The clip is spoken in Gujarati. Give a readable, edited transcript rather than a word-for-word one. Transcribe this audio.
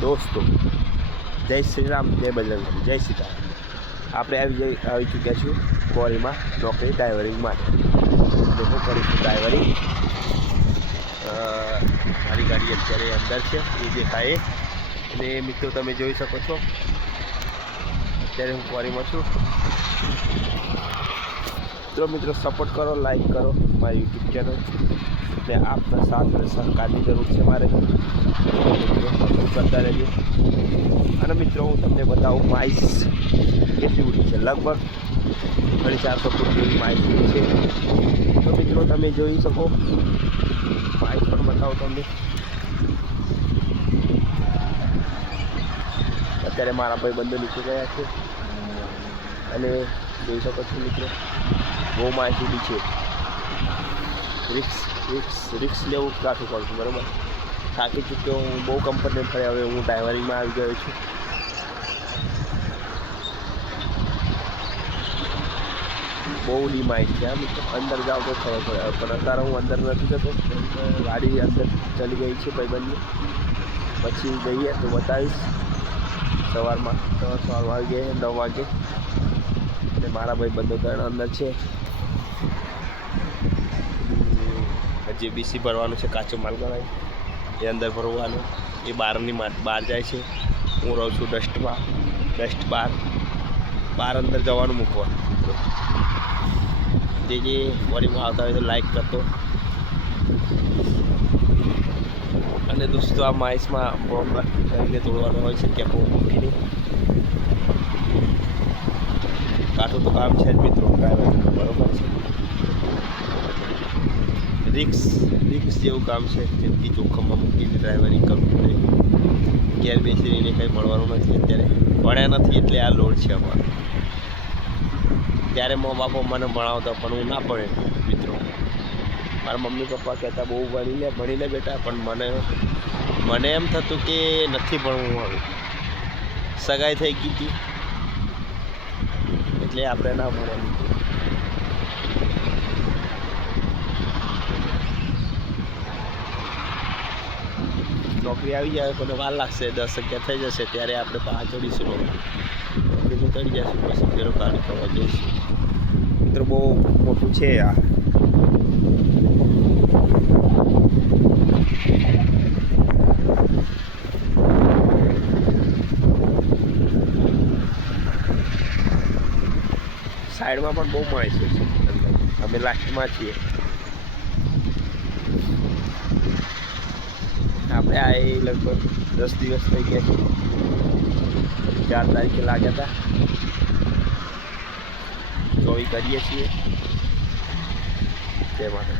દોસ્તો, જય શ્રી રામ, જય બજરંગ, જય સીતારામ। આપણે આવી ચૂક્યા છું કોરીમાં નોકરી ડ્રાઈવરિંગ માટે। અને હું કરીશું ડ્રાઈવરિંગ। મારી ગાડી અત્યારે અંદર છે, એ દેખાય। અને મિત્રો તમે જોઈ શકો છો અત્યારે હું કોરીમાં છું। તો મિત્રો સપોર્ટ કરો, લાઈક કરો મારી યુટ્યુબ ચેનલ। ને આપના સાથ અને સહકારની જરૂર છે મારે। મિત્રો સપોર્ટ કરતા રહેજો। અને મિત્રો હું તમને બતાવું માઇસ કેટલી ઉડી છે, લગભગ 450 ફૂટ જેવી માઇસ ઉડી છે। તો મિત્રો તમે જોઈ શકો, માઇસ પણ બતાવું તમને। અત્યારે મારા ભાઈ બંધો નીચે ગયા છે અને જોઈ શકો છો મિત્રો બહુ માઇસ ઉડી છે। રિક્સ લેવું કાઠું પડશે, બરાબર। થાકી ચૂક્યો હું, બહુ કમ્ફર્ટેબલ થયા। હવે હું ડ્રાઈવરિંગમાં આવી ગયો છું। બહુ ડીમાઇટ છે મિત્રો, અંદર જાઓ તો ખબર પડે, પણ અત્યારે હું અંદર નથી જતો। ગાડી અંદર ચલી ગઈ છે ભાઈબંધની, પછી જઈએ તો બતાવીશ। સવારમાં આવી ગયા 9 વાગે અને મારા ભાઈબંધો ત્રણ અંદર છે। હજી બીસી ભરવાનું છે, કાચો માલ ગણાય એ અંદર ભરવાનું, એ બહાર જાય છે। હું રહું છું ડસ્ટ બહાર અંદર જવાનું મૂકવાનું। જે વરીમાં આવતા હોય તો લાઈક કરતો। અને દોસ્તો આ માઇસમાં બોમ્બ કરીને તોડવાનો હોય છે, કેપો મૂકીને। કાઠું તો કામ છે જ મિત્રો ડ્રાઈવર, બરોબર છે। રિક્સ જેવું કામ છે, જિંદગી જોખમમાં મૂકીને ડ્રાઈવરિંગ કરવું પડે। ઘેર બેસીને કંઈ મળવાનું નથી, અત્યારે ભણ્યા નથી એટલે આ લોડ છે અમારો। ત્યારે મા બાપો મને ભણાવતા પણ હું ના ભણે મિત્રો। મારા મમ્મી પપ્પા કહેતા બહુ ભણી લે બેટા, પણ મને એમ થતું કે નથી ભણવું હવે, સગાઈ થઈ ગઈ હતી એટલે આપણે ના ભણવાનું। નોકરી આવી જાય કોને વાર લાગશે, 10-11 થઈ જશે ત્યારે આપણે પાછા ચડીશું। નોકરી ચડી જશું, પછી ફેરો કાઢી કરવા જઈશું। મિત્રો બહુ મોટું છે આ, સાઈડમાં પણ બહુ માણસ છે, અમે લાસ્ટમાં છીએ। આપણે આ લગભગ 10 દિવસ થઈ ગયા છે, 4 તારીખે લાગ્યા હતા, 24 કરીએ છીએ તે માટે।